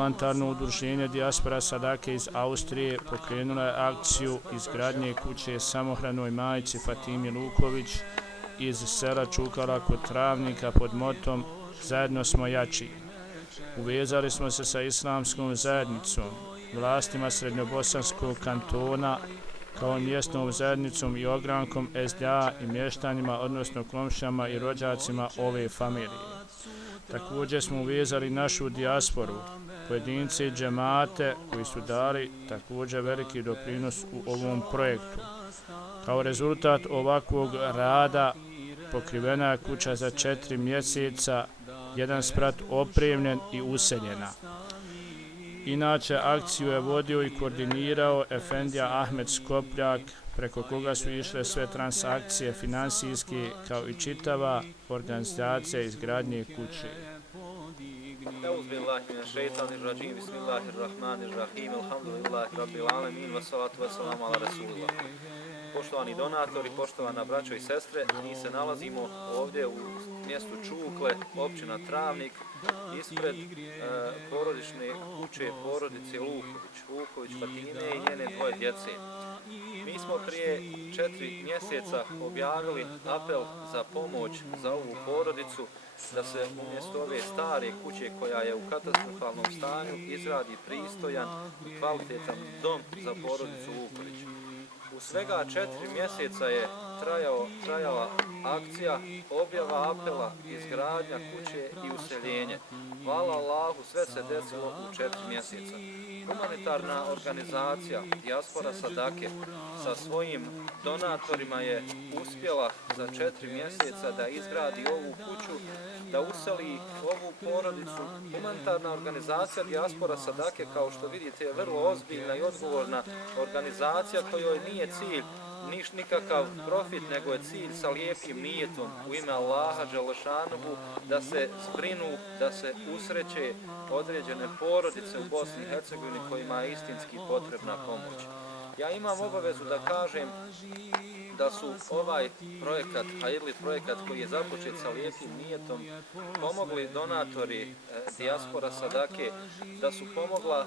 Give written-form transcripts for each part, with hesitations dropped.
humanitarno udruženje Dijaspora Sadake iz Austrije pokrenula je akciju izgradnje kuće samohranoj majci Fatimi Luković iz sela Čukala kod Travnika pod motom Zajedno smo jači. Uvezali smo se sa islamskom zajednicom, vlastima Srednjobosanskog kantona, kao mjesnom zajednicom i ogrankom SDA i mještanima, odnosno komšijama i rođacima ove familije. Također smo uvezali našu dijasporu, pojedince i džemate koji su dali također veliki doprinos u ovom projektu. Kao rezultat ovakvog rada pokrivena je kuća za 4 mjeseca, jedan sprat opremljen i useljena. Inače, akciju je vodio i koordinirao Efendija Ahmet Skopljak, preko koga su išle sve transakcije finansijske, kao i čitava organizacija izgradnje kuće. Euzubillahimineşşeytanirracim. Bismillahirrahmanirrahim. Elhamdülillahi Rabbil alemin. Ve salatu ve selamu ala Resulullah. Poštovani donatori, poštovana braćo i sestre, mi se nalazimo ovdje u mjestu Čukle, općina Travnik, ispred porodične kuće porodice Luković Fatime i njene dvoje djece. Mi smo prije 4 mjeseca objavili apel za pomoć za ovu porodicu, da se umjesto ove stare kuće koja je u katastrofalnom stanju izradi pristojan i kvalitetan dom za porodicu Luković. U svega 4 mjeseca je trajala akcija, objava apela, izgradnja kuće i useljenje. Hvala Allahu, sve se desilo u 4 mjeseca. Humanitarna organizacija Dijaspora Sadake sa svojim donatorima je uspjela za 4 mjeseca da izgradi ovu kuću, da useli ovu porodicu. Humanitarna organizacija Dijaspora Sadake, kao što vidite, je vrlo ozbiljna i odgovorna organizacija kojoj nije cilj nikakav profit, nego je cilj sa lijepim nijetom u ime Allaha Đelešanuhu da se zbrinu, da se usreće određene porodice u Bosni i Hercegovini kojima je istinski potrebna pomoć. Ja imam obavezu da kažem da su ovaj projekat, Hajirli projekat koji je započet sa lijepim nijetom, pomogli donatori Dijaspora Sadake, da su pomogla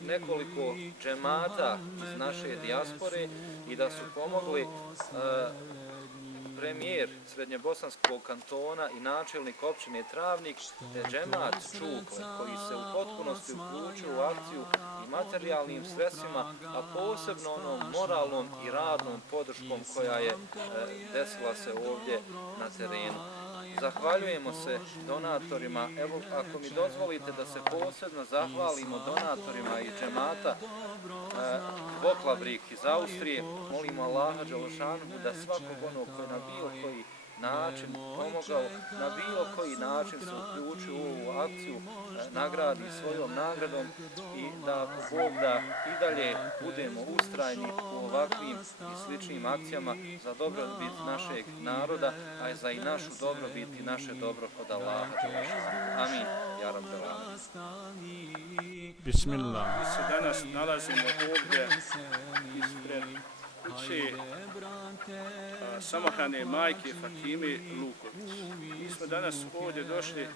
nekoliko džemata iz naše dijaspore i da su pomogli premijer Srednjebosanskog kantona i načelnik općine Travnik, te džemat Čukle, koji se u potpunosti uključuju u akciju i materijalnim sredstvima, a posebno onom moralnom i radnom podrškom koja je desila se ovdje na terenu. Zahvaljujemo se donatorima. Evo, ako mi dozvolite da se posebno zahvalimo donatorima iz džemata Boklavrik iz Austrije, molimo Allaha Đelešanuhu da svakog onog koji na bilo koji način pomogao, na bilo koji način se uključi u ovu akciju, nagradi svojom nagradom i da Bog da i dalje budemo ustrajni u ovakvim i sličnim akcijama za dobrobit našeg naroda, a i za i našu dobrobit i naše dobro kod Allaha. Amin. Ja Rabbel alemin. Bismillah. Mi se danas nalazimo ovdje ispred kuće samohrane majke Fatime Luković. Mi smo danas ovdje došli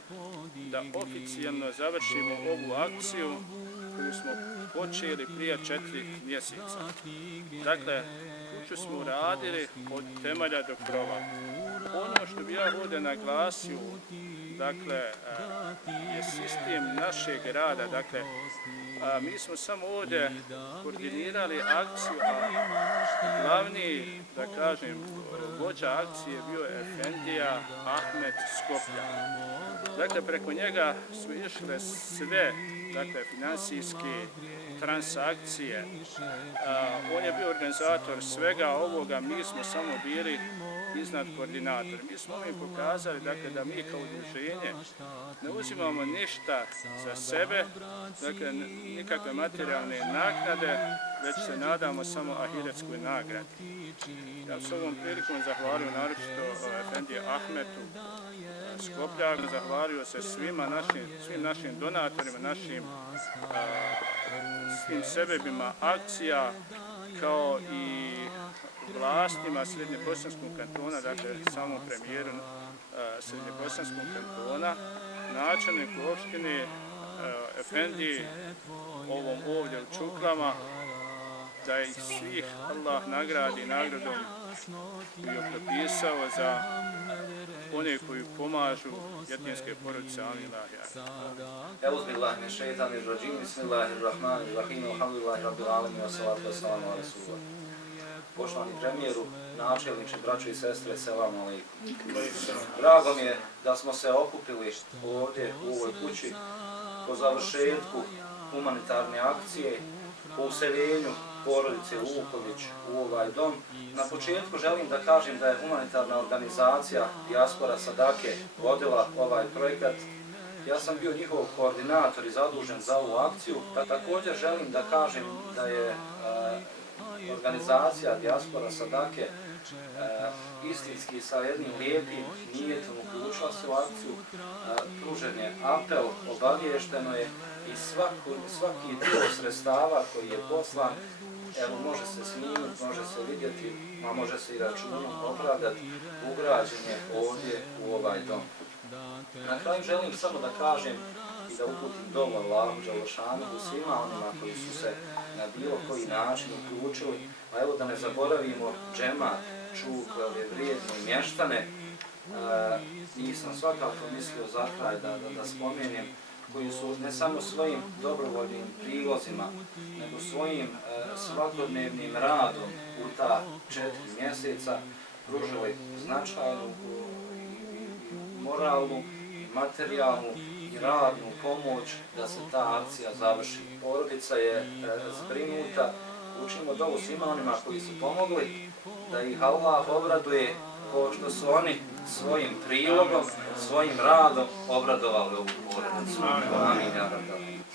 da oficijalno završimo ovu akciju koju smo počeli prije 4 mjeseca. Dakle, kuću smo uradili od temelja do krova. Ono što bi ja ovdje naglasio, dakle, je sistem našeg rada. Dakle, mi smo samo ovdje koordinirali akciju, a glavni, da kažem, vođa akcije bio je Efendija Ahmet Skopljak. Dakle, preko njega su išle sve, dakle, finansijske transakcije. On je bio organizator svega ovoga, mi smo samo bili iznad koordinatora. Mi smo ovim pokazali, dakle, da mi kao udruženje ne uzimamo ništa za sebe, dakle, nikakve materijalne naknade, već se nadamo samo ahiretskoj nagradi. Ja s ovom prilikom zahvalio naročito Efendiji Ahmetu Skopljaku, zahvalio se svim našim donatorima, našim svim sebebima akcija, kao i vlastima Srednjebosanskog kantona, dakle samom premijeru Srednjebosanskog kantona, načelniku opštine efendi ovom ovdje u Čuklama, da ih svih Allah nagradi nagradom koju je propisao za one koji pomažu jetinske porodice. Amin. Euz billahi min šeitanir racim, bismillahirrahmanirrahim, alhamdulillahi rabbil alamin, wassalatu wassalamu ala rasulillah. Poštovani premijeru, načelniče, braćo i sestre, selamu alejkum. Drago mi je da smo se okupili ovdje u ovoj kući po završetku humanitarne akcije, po useljenju porodice Vuković u ovaj dom. Na početku želim da kažem da je humanitarna organizacija Dijaspora Sadake vodila ovaj projekat. Ja sam bio njihov koordinator i zadužen za ovu akciju. Također želim da kažem da je organizacija Dijaspora Sadake istinski sa jednim lijepim nijetom uključila se u akciju, pružen je apel, obaviješteno je i svaki dio sredstava koji je poslan, evo može se snimiti, može se vidjeti, a može se i računom opravdati, ugrađen je ovdje u ovaj dom. Na kraju želim samo da kažem i da uputim dovu Allahu Đelešanuhu svima onima koji su se na bilo koji način uključili, a evo da ne zaboravimo džemat, Čukle, ove vrijedne mještane, njih sam svakako mislio za kraj da spomenem, koji su ne samo svojim dobrovoljnim prilozima, nego svojim svakodnevnim radom u ta 4 mjeseca pružili značajnu moralnu, materijalnu i radnu pomoć da se ta akcija završi. Porodica je zbrinuta, učimo dovu svima onima koji su pomogli, da ih Allah obraduje kao što su oni svojim prilogom, svojim radom obradovali ovu porodicu. Amin.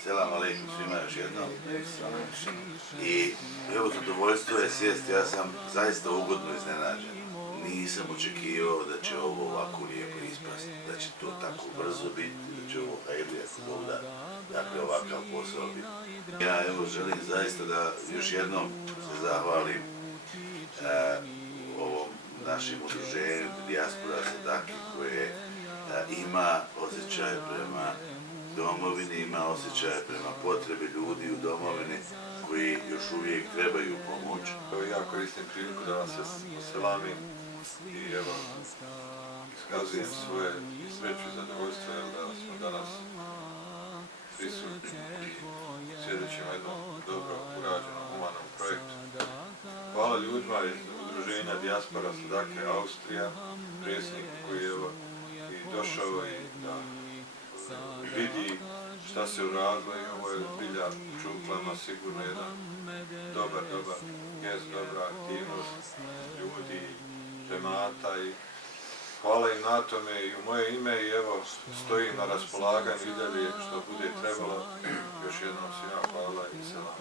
Selam alejkum svima još jednom. I evo zadovoljstvo je sjesti, ja sam zaista ugodno iznenađen. Nisam očekivao da će ovo ovako lijepo ispasti, da će to tako brzo biti, da će ovo hajde ako Bog da, dakle ovakav posao biti. Ja evo želim zaista da još jednom se zahvalim ovom našim udruženju Dijaspora Sadake koje ima osjećaj prema domovini, ima osjećaj prema potrebi ljudi u domovini koji još uvijek trebaju pomoć. Ja koristim priliku da vam se selamim i evo iskazujem svoje sreću i zadovoljstvo da smo danas prisutni i svjedočimo jednom dobro urađenom humanom projektu. Hvala ljudima iz udruženja Dijaspora Sadake Austrija, predsjedniku koji je evo i došao i da vidi šta se uradilo i ovo je zbilja Čuklama sigurno jedan dobar gest, dobra aktivnost ljudi, džemata i hvala im na tome i u moje ime i evo stojim na raspolaganju i dalje što bude trebalo. Još jednom svima hvala i selam.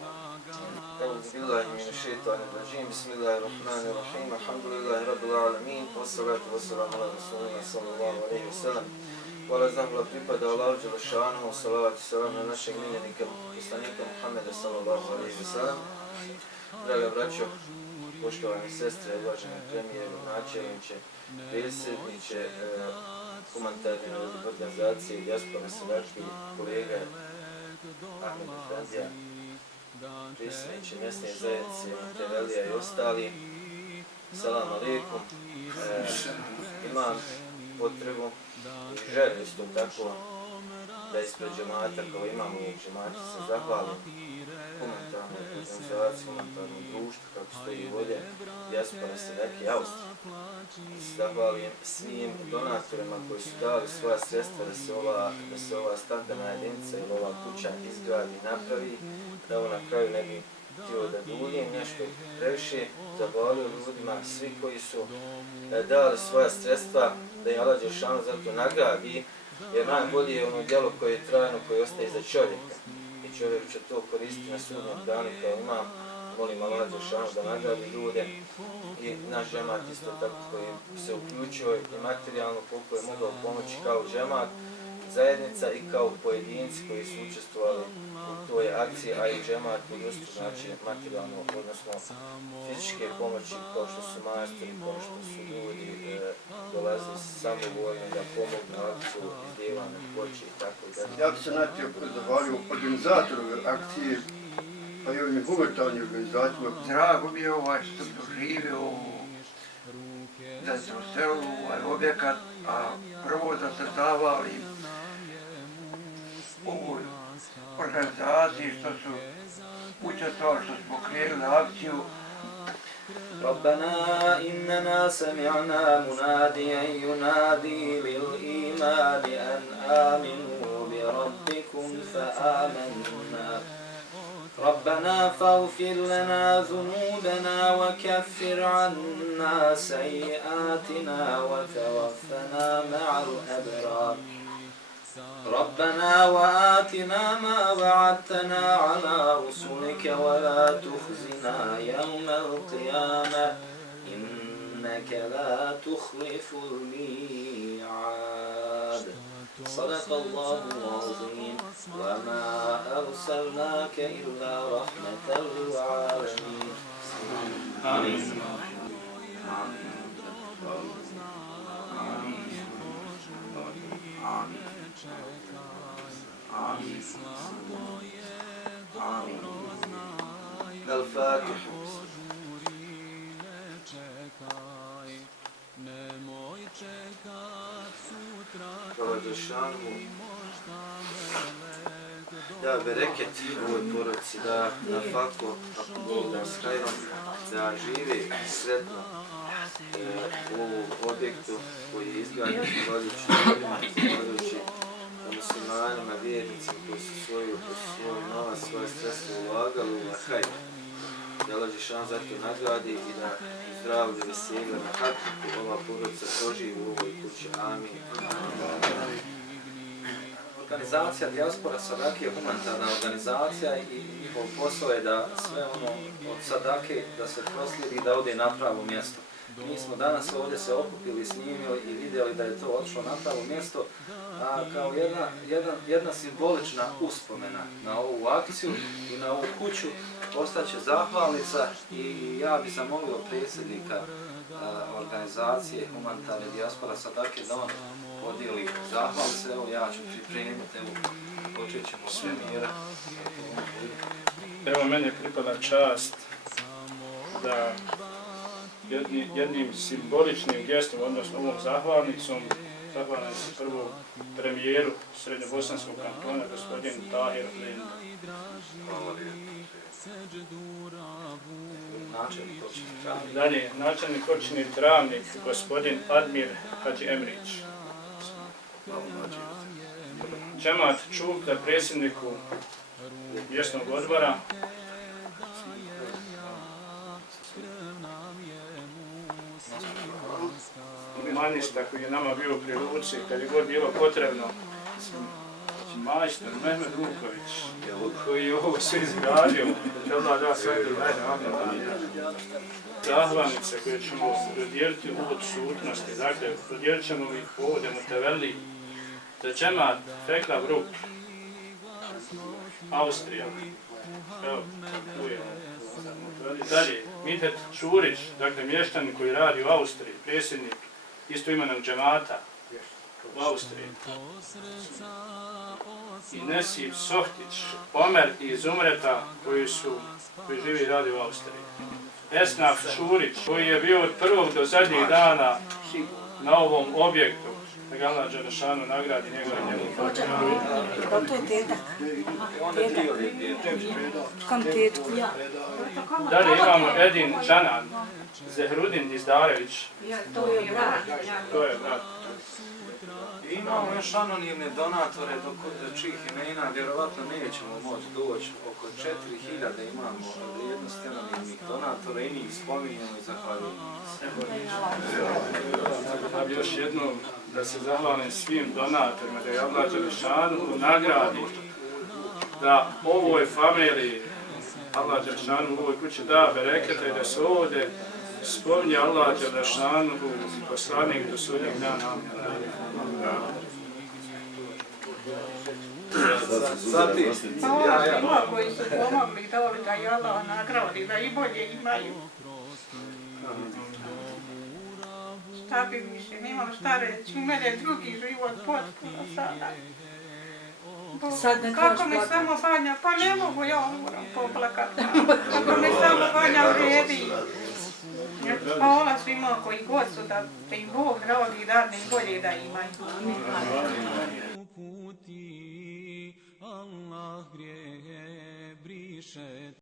Euz billahi min šeitanir racim, bismillahirrahmanirrahim, alhamdulillahi rabbil alamin, wassalatu wassalamu ala rasulina sallallahu alaihi wa sallam. Hvala zahvala pripada Allahu Đelešanuhu, salavat i salam na našeg miljenika, poslanika Muhammeda sallallahu alaihi wa sallam. Draga braćo, poštovane sestre, uvaženi premijeru, načelniče, predsjedniče humanitarne organizacije Dijaspora Sadake, kolega Ahmed Efendija, predsjedniče mjesne zajednice Tevelija i ostali. Salam alejkum. Imam potrebu i želju isto tako da ispred džemata kao imamo u džemati se zahvalim humanitarnoj organizaciji, humanitarnom društvu, kako stoji volje Dijaspora Sadake Austrije. Zahvalim svim donatorima koji su dali svoja sredstva da se ova stambena jedinica ili ova kuća izgradi i napravi, da ovo na kraju ne bi htio da duljim nešto previše. Zahvalio ljudima, svi koji su dali svoja sredstva, da im Allah Đelešanu za to nagradi, jer najbolje je ono djelo koje je trajno, koje ostaje za čovjeka. I čovjek će to koristiti na sudnjem danu kao imam. Molim Allah Đelešanu da nagradi ljude i naš džemat isto tako koji se uključio i materijalno koliko je mogao pomoći kao džemat, zajednica i kao pojedinci koji su učestvovali to je akcija, a i džemat u ljustru, znači materijalno, odnosno fizičke pomoći, kao što su majstori, kao što su ljudi dolazili samovoljno da pomognu akciju, izdjevane ploče i tako dalje. Ja bi se najprije zahvalio organizatoru akcije, pa i ovim humanitarnim organizacijama. Drago mi je što sam doživio da se uselio u ovaj objekat, a prvo da se zahvalim ovoj organizaciji što su učestvovali, što smo krenuli akciju. ربنا إننا سمعنا مناديا ينادي للإيمان أن آمنوا بربكم فآمنا ربنا فاغفر لنا ذنوبنا وكفر عنا سيئاتنا وتوفنا مع الأبرار ربنا وآتنا ما وعدتنا على رسلك ولا تخزنا يوم القيامة إنك لا تخلف الميعاد صدق الله العظيم وما أرسلناك إلا رحمة للعالمين آمين الفاتحة Hvala Đelešanu, da bereket ovoj porodici, da na faku, ako Bog da s hajrom, da žive sretno u ovom objektu koji je izgrađen zahvaljujući ljudima, zahvaljujući muslimanima, vjernicima koji su svoj novac, svoje sredstvo ulagali u hajr. Da Allah Đelešanu za to nagradi i da zdravlje, veselje, na hatku ova porodica proživi u ovoj kući. Amin. Organizacija Dijaspora Sadake je humanitarna organizacija i njihov posao je da sve ono od Sadake da se proslijedi i da ode na pravo mjesto. Mi smo danas ovdje se okupili, snimili i vidjeli da je to otišlo na pravo mjesto, a kao jedna simbolična uspomena na ovu akciju i na ovu kuću ostaće zahvalnica i ja bih zamolio predsjednika organizacije humanitarne Dijaspora Sadake da on podijeli zahvalnice. Evo ja ću pripremiti, evo počet ćemo sve mjera. Evo meni pripada čast da jednim simboličnim gestom, odnosno ovom zahvalnicom, zahvalim se prvo premijeru Srednjobosanskog kantona, gospodin Tahir Linda. Dalje, načelnik općine Travnik, gospodin Admir Hadži Emrić. Džemat Čuklja, predsjedniku mjesnog odbora. Humanista koji je nama bio pri ruci, kad je god bilo potrebno. Majstor Mehmed Vuković, koji je ovo sve izgradio, zahvalnice koje ćemo dodijeliti u odsutnosti, dakle, dodijelit ćemo ih ovdje Muteveli, te džemat Fekla Vruk, Austrija, evo, tu je dalje, Mithet Čurić, dakle, mještanin koji radi u Austriji, predsjednik istoimenog džemata u Austriji. I Nesip Sohtić, Omer iz Umreta koji živi i radi u Austriji. Esnaf Šurić koji je bio od prvog do zadnjih dana na ovom objektu. Da ga Allah Đelešanu nagradi njegov i njegov faktor. To je tetak. Kam tetku? Dalje imamo Edin Čanan, Zehrudin Dizdarević. To je brat. Imamo još anonimne donatore do čijih imena vjerovatno nećemo moći doći. Oko 4000 imamo vrijednosti anonimnih donatora i njih spominjamo i zahvaljujemo. Još jednom da se zahvalim svim donatorima, da je Allah Đelešanu nagradi da ovoj familiji, Allah Đelešanu u ovoj kući da bereketa i da se ovdje spominje Allah Đelešanu i poslanik do sudnjeg dana. Sad ti. Pa ovo svima koji su pomogli, da i Allah nagradi, da i bolje imaju. Šta bi više, nemam šta reći, u mene je drugi život potpuno sada. Kako mi samo Banja, pa ne mogu, ja moram poplakati. Kako mi samo Banja vredi. Hvala svima koji god su, da im Bog dragi dadne i bolje da imaju. Allah grijehe briše.